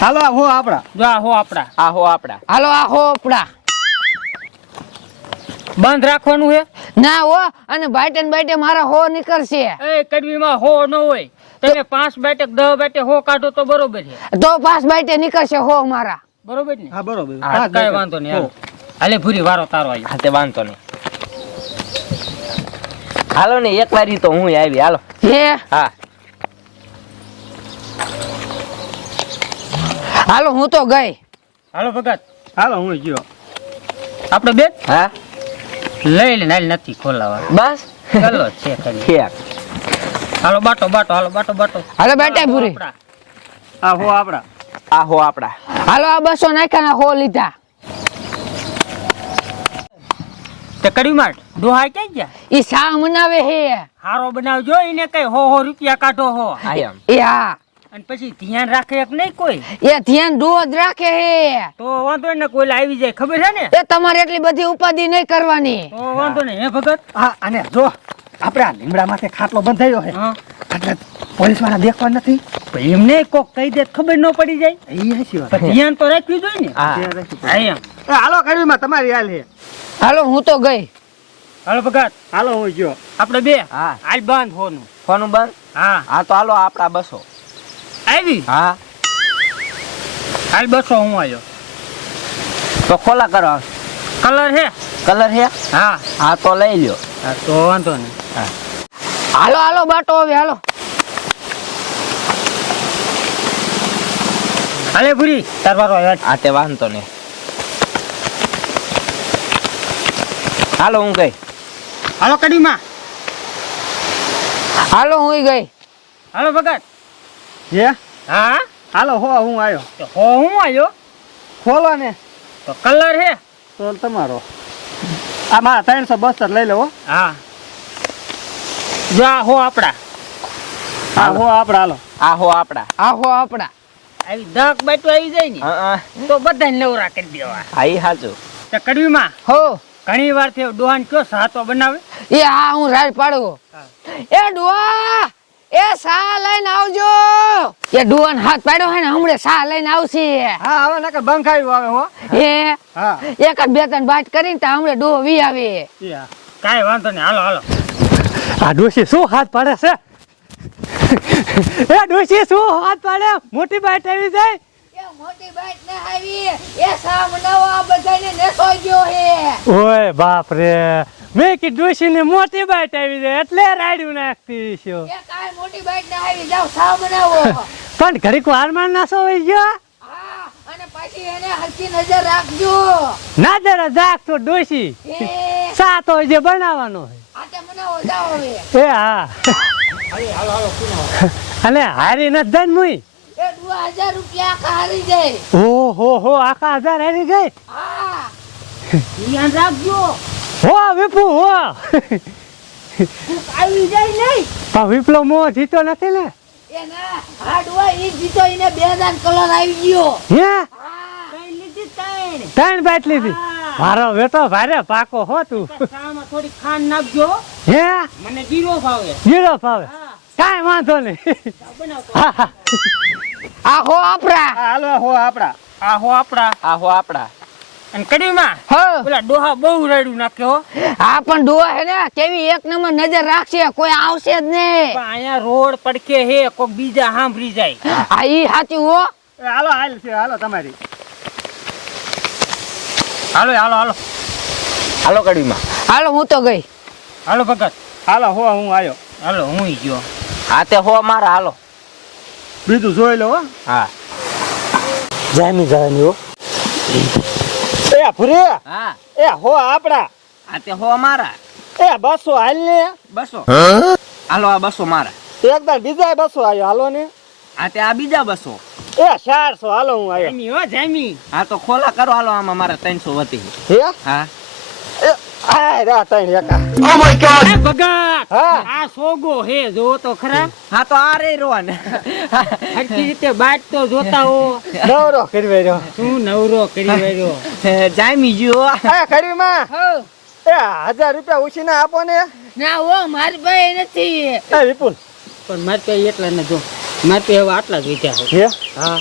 હાલો આ હો આપડા જો આ હો આપડા આ હો આપડા હાલો આ હોપડા બંધ રાખવાનું હે? ના હો અને બાઈટે બાઈટે મારા હો નીકળશે. એ કડવીમાં હો ન હોય. તમે પાંચ બેઠક દહ બાઈટે હો કાઢો તો બરોબર છે. તો પાંચ બાઈટે નીકળશે હો મારા. બરોબર ને? હા બરોબર. હા કઈ વાંધો નહીં હાલે ભૂરી વારો તારો આવ્યો. હા તે વાંધો નહીં. હાલો ને એક વારી તો હું આવી હાલો. હે? હા. હાલો હું તો ગઈ. હાલો ભગત. હાલો હું ગયો. આપણે બે? હા. લઈ લે નાઈ નથી ખોલાવા. બસ. ચાલો છે ખાલી હાલો બાટો બાટો હાલો બાટો બાટો. હાલો બેટા પૂરી. આ હો આપડા આ હો આપડા હાલો આ બસો નાખ્યા ને હો લીધા. તે કડી માટ ડોહા ક્યાં ગયા? ઈ શા મનાવે હે. હારો બનાવજો એને કઈ હો હો રૂપિયા કાઢો હો. આ એમ એ હા. અને પછી ધ્યાન રાખે એક નહીં કોઈ? એ ધ્યાન ડોજ રાખે હે. તો વાંધો ને કોઈ આવી જાય ખબર છે ને? એ તમારે એટલી બધી ઉપાધિ નહીં કરવાની. તો વાંધો નહીં હે ભગત? હા અને જો આપણે આ લીમડા માથે ખાટલો બંધાયો હે. એટલે પોલીસવાળા દેખવા નથી. એમને કોક કહી દે ખબર ન પડી જાય. એ હાચી વાત. ધ્યાન તો રાખવી જોઈએ ને. હા. હા હાલો કડવીમાં તમારી હાલ છે. હાલો હું તો ગઈ. હાલો ભગત. હાલો હું ગયો. આપણે બે. હા. હાલ બંધ હોનું ફોન બંધ? હા. હા તો હાલો આપડા બસો. આવી? હા. હાલ બસો હું આવ્યો તો ખોલા કરો કલર હે? કલર હે? હા. હા તો લઈ લ્યો. હા તો વાંધો નહીં. હા. હાલો હાલો બાટો હવે હાલો. હાલે ભૂરી તાર વારો. હા તે વાંધો નહીં. હાલો હું ગઈ. હાલો કડીમાં. હાલો હું ગઈ. હાલો ભગત. હે? હા? હાલો હો હું આવ્યો તો હો હું આવ્યો ખોલો ને. તો કલર હે? તો તમારો. આ મારા ત્રણસો બસ્તર લઈ લેવો. હો. હા જો આ હો આપડા આ હો આપડા હાલો. આ હો આપડા આ હો આપડા આવી દાગ બાટુ આવી જાય ને તો બધા નવરા કરી દેવા. હા એ સાચું તે કડવીમાં હો. ઘણી વાર થયો ડોહાન કયો સાતો બનાવે? એ હા હું રાડ પાડું. એ ડુઆ એ સા લઈને આવજો. એ ડુઆન હાથ પાડ્યો હે ને હમણે સા લઈને આવશે. હા હવે નકર બંખાયું આવે હો. એ હા. એક જ બે ત્રણ બાટ કરીને તો હમણે ડુવો વી આવે. કાઈ વાંધો નહીં હાલો હાલો. આ ડોશી શું હાથ પાડે છે? એ ડોશી શું હાથ પાડે? મોટી બાટ આવી જાય? એ મોટી બાઈટ ના આવી. એ સા મનાવા બધાને નેસો ગયો હે. ઓય બાપ રે. મેં કે ડોશી ને મોટી બાઈટ આવી જાય એટલે રાડ્યું નાખતી છો મોટી બાઈટ ના આવી જાવ સા બનાવો. પણ ઘડીક વારમાં નાસો હોય ગયો? અને પછી એને હલકી નજર રાખજો. નજર જરા જાગ તો ડોશી જે બનાવવાનો છે. એ હા. અને હારી નથી જાય મુઈ? હજાર રૂપિયા આખા હારી જાય. ઓ હો હો આખા હજાર હારી ગઈ ધ્યાન રાખજો. હો વિપુ હો આવી જાય નહીં. પણ વિપલો મો જીતો નથી ને? એના હાડ હોય ઈ જીતો એને બે દાન કલર આવી ગયો. હે? હા. કઈ લીધી તાણ ત્રણ બાટ લીધી? મારો બેટો ભારે પાકો હો તું. શામાં થોડી ખાંડ નાખજો. હે? મને જીરો ભાવે જીરો ભાવે હા. કાંઈ વાંધો નહીં. આહો હા, હા. આ હો આપડા. હાલો હો આપડા. આ હો આપડા. આ હો આપડા. અને કડીમાં હો. પેલા ડોહા બહુ રાડ્યું નાખ્યો હો. હા પણ ડોહા હે ને કેવી એક નંબર નજર રાખશે કોઈ આવશે જ નહીં પણ અહીંયા રોડ પડકે હે કોક બીજા સાંભળી જાય. આ ઈ સાચું હો. હાલો હાલ છે હાલો તમારી. હાલો હાલો હાલો. હાલો કડીમાં. હાલો હું તો ગઈ. હાલો ભગત. હાલો હો હું આવ્યો હાલો હું ગયો. હા તે હો મારા હાલો. બીજું જોઈ લો હો. હા. જામી જવાની હો. એ ફુરે હા. એ હો આપડા. આ તે હો મારા એ બસો હાલ ને. બસો. હાલો આ બસો મારા. એકદમ બીજા બસો આવ્યો હાલો ને. આ તે આ બીજા બસો. એ ચારસો. હાલો હું આવ્યો જામી હો જામી. હા તો ખોલા કરો. હાલો આમાં મારા ત્રણસો વધી. હે? હા. આ રા ત્રણ એકા. એ ભગત! હા. આ સોગો હે જો તો ખરા. હા તો આ રે રોન રીતે બાટ તો જોતા હો. નવરો. કરવે રહ્યો. શું નવરો કરી વર્યો જામી ગયો એ ખરી માં એ હજાર રૂપિયા ઉછીને આપો ને. ના હો મારી પાસે નથી. એ વિપુલ. પણ મારે તો એટલા ને જો. મારે તો હવે આટલા જ વિચાર હે? હા.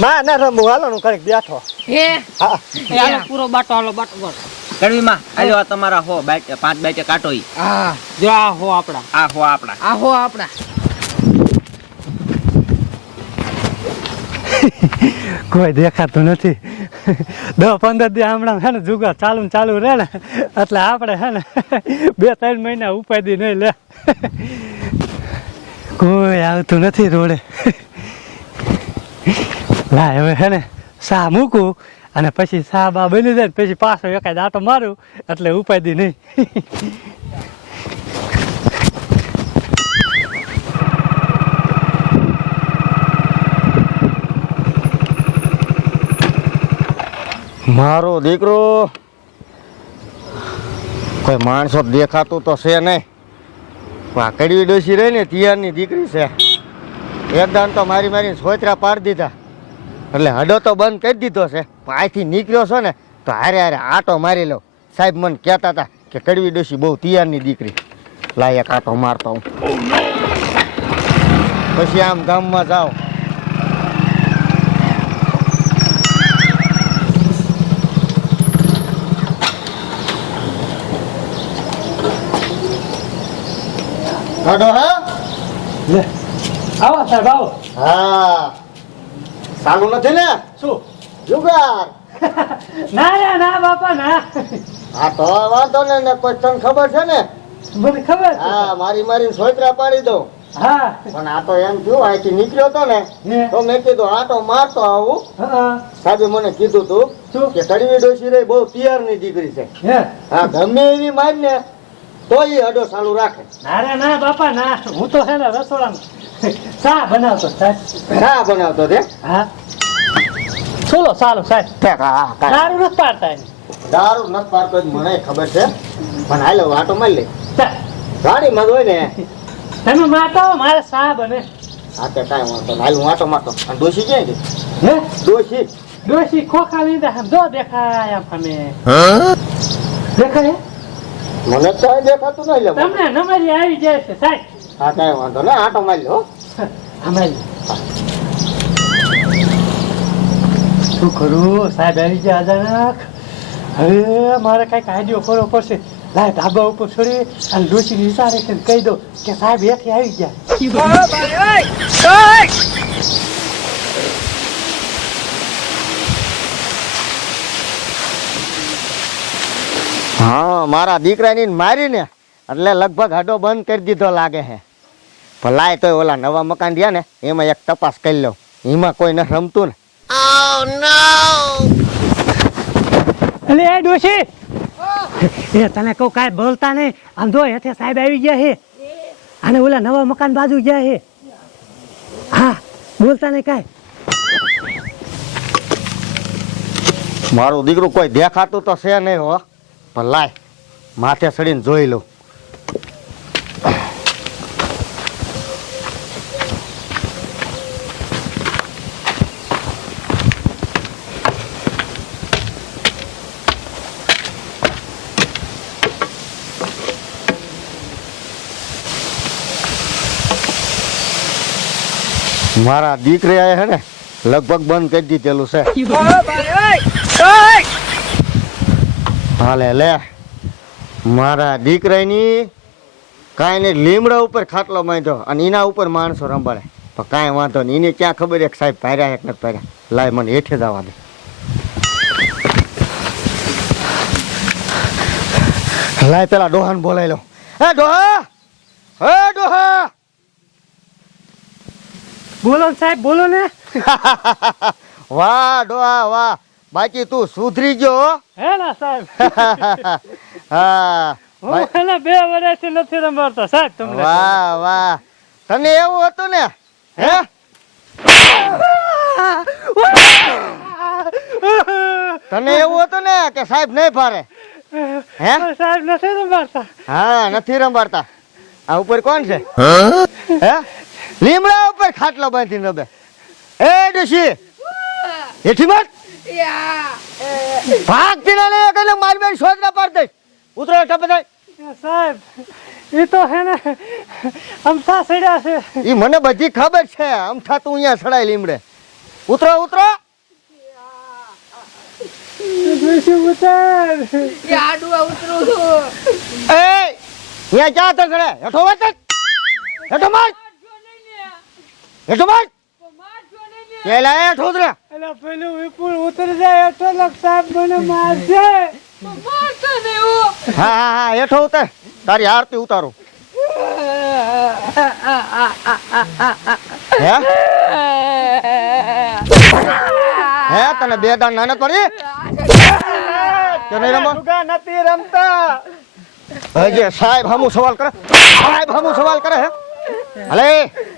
ના ના રમવું હાલો હું કંઈક બેઠો. હે? હા. હાલો પૂરો બાટો હાલો બાટો બાટો. કડવીમાં આલ્યો આ તમારા હો બેટ પાંચ બેટે કાટો ઈ. હા જો આ હો આપડા આ હો આપડા આહો આપડા કોઈ દેખાતું નથી. દસ પંદર દી હમણાં હે ને જુગાર ચાલુ ચાલુ રહે ને એટલે આપણે હે ને બે ત્રણ મહિના ઉપાધી નહીં લે. કોઈ આવતું નથી રોડે. લાય હવે હે ને સા મૂકું. અને પછી સા બા બની જાય પછી પાછો એકાદ આટો મારું, એટલે ઉપાધી નહીં. મારો દીકરો, કોઈ માણસો દેખાતું તો છે નહીં. વાકડવી ડોસી રહી ને તિયારની દીકરી છે. એક દાન તો મારી મારી છોતરા પાડી દીધા. એટલે હડો તો બંધ કરી દીધો છે. પણ અહીંથી નીકળ્યો છો ને તો હારે હારે આટો મારી લો. સાહેબ મને કહેતા હતા કે કડવી ડોશી બહુ તિયારની દીકરી. લાયક આટો મારતો હું પછી આમ ગામમાં જાઓ. હડો હા? લે. આવો સાહેબ આવો. હા. સારું નથી ને? શું? જુગાર? ના રે ના બાપા ના. આ તો વાંધો ને ને કોઈ તને ખબર છે ને? મને ખબર હા મારી મારી સોયત્રા પાડી દઉં. હા. પણ આ તો એમ થયું અહીંથી નીકળ્યો તો ને તો મેં કીધું આટો મારતો આવું. સાહેબે મને કીધું તું કે કડવી ડોસી રહી બહુ પિયરની દીકરી છે. હે. હા ગમે એવી માર ને તો એ હડો ચાલુ રાખે. ના રે ના બાપા ના. હું તો હે ને રસોડામાં ચા બનાવતો સાહેબ. શા બનાવતો તે? હા. સોલો સાલો સાહેબ. ઠેક, હા. દારૂ નથી પાડતા દારૂ નથી પાડતો મને ખબર છે. પણ હાલો આટો મારી લે. ચા, ગાડીમાં જ હોય ને. તમે માતો મારે સા બને. હા તે કાંઈ વાંધો હાલ હું આટો મારતો. અને ડોસી ક્યાં ગઈ હે? ડોસી ડોશી ખોખા લીધા આમ જો દેખાય આમ અમે દેખાય? મને તો દેખાતું નહીં તમને નમારી આવી જાય છે સાહેબ. હા કઈ વાંધો ને આટો મારી લો શું કરું? સાહેબ આવી ગયા અચાનક. હવે મારે કઈ આઈડિયો કરવો પડશે. લાય ધાબા ઉપર છોડી અને ડોસી વિચારે છે કહી દો કે સાહેબ એથી આવી ગયા. હા મારા દીકરાની ને મારીને એટલે લગભગ હડો બંધ કરી દીધો લાગે છે. ભલાય તોય ઓલા નવા મકાન રહ્યા ને એમાં એક તપાસ કરી લઉં. એમાં કોઈ ન રમતું ને. અલે એ ડોશી! એ તને કહું કાંઈ બોલતા નહીં. આમ જો હેઠે સાહેબ આવી ગયા છે અને ઓલા નવા મકાન બાજુ ગયા છે હા બોલતા નહીં કાંઈ. મારું દીકરું કોઈ દેખાતું તો છે નહીં હો. ભલાય માથે ચડીને જોઈ લઉં. મારા દીકરી આયા હે ને લગભગ બંધ કરી દીધેલું છે. હાલે લે. મારા દીકરાની કાંઈ નહીં લીમડા ઉપર ખાટલો બાંધ્યો અને એના ઉપર માણસો રંબાડે પણ કાંઈ વાંધો નહીં એને ક્યાં ખબર એક સાહેબ પહેર્યા એક નથી પાર્યા લાય મને હેઠે જ આવવા દે. લાય પેલા ડોહાને બોલાવી લો. હે ડોહા! હે ડોહા! બોલો સાહેબ બોલો ને. વાહ ડોહા વાહ. બાકી તું સુધરી ગયો હો. ના સાહેબ. હા. હું એને બે વર્ષથી નથી રમાડતો. સાહેબ તમને વાહ વાહ. તને એવું હતું ને? હે? તને એવું હતું ને કે સાહેબ નહીં ફારે હે? સાહેબ નથી રમાડતા. હા નથી રંબાડતા આ ઉપર કોણ છે? હે? લીમડા ઉપર ખાટલો બાંધીને રમે. એ ડોશી હેઠી મત ભાગ પીના લે કને માર બેન શોધ ના પાડ દે ઉતરો ટપ થાય. સાહેબ એ તો હે ને અમથા સડ્યા છે. ઈ મને બધી ખબર છે. અમથા તું અહીંયા સડાઈ લીમડે. ઉતરો ઉતરો. ઉતાર. એ આડું ઉતરું છું. એ અહીંયા ક્યાં તો સડે? હેઠો વચ હેઠો માર હેઠો પેલા હેઠો ઉતરે. એટલે પેલું વિપુલ ઉતરી જાય એટલે લગ સાહેબ મને મારશે. હા હા હા હેઠો ઉતર. તારી આરતી ઉતારો. હે? હે તને બે દાન નાના પડી? રમો નથી રમતા. હજી સાહેબ હમુ સવાલ કરે. સાહેબ હમુ સવાલ કરે હે? હલે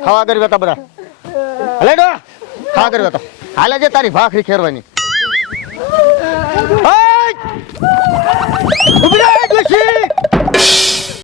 ખાવા કરી હતા બધા. હલે ડો ખાવા કરી હતા હાલે જે તારી ભાખરી ખેરવાની! ઊભી રહે, ડોશી!